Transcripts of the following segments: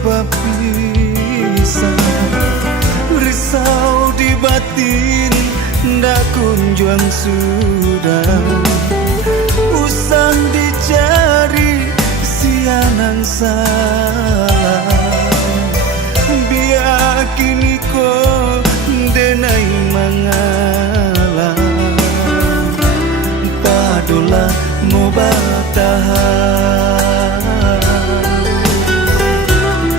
coba pisah, risau di batin ndak kunjung sudah. Usah dicari sianan salah, biar kini ko denai mangalah. Padola mau bertahan,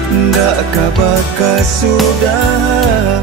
ndak kabaka sudah.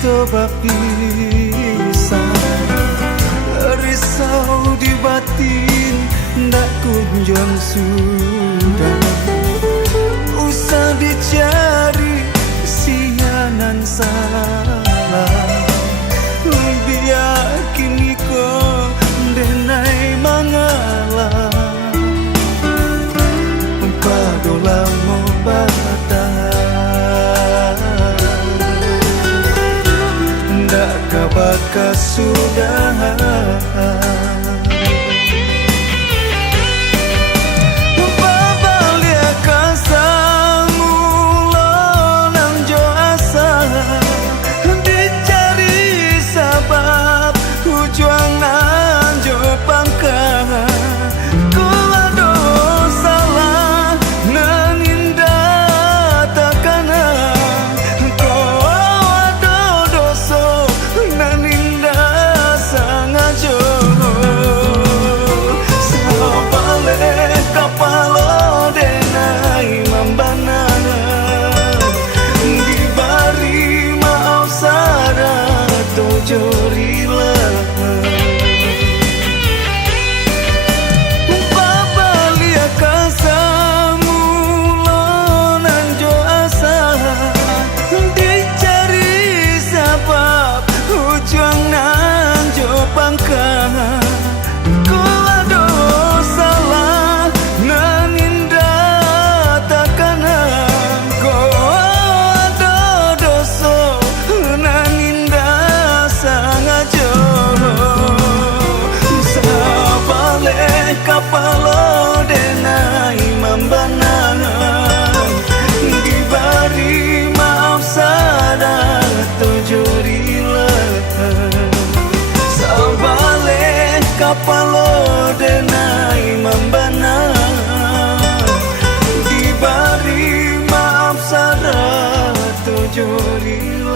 Coba pisah, risau di batin ndak kunjung sudah. Usah dicari sianan salah, biar kini ko denai mangalah. Padola mau bertahan, ndak kabaka sudah. Kapalo denai mambanangan, diberi maaf sadar tujurilah. Sabale kapalo denai mambanangan, diberi maaf sadar tujurilah.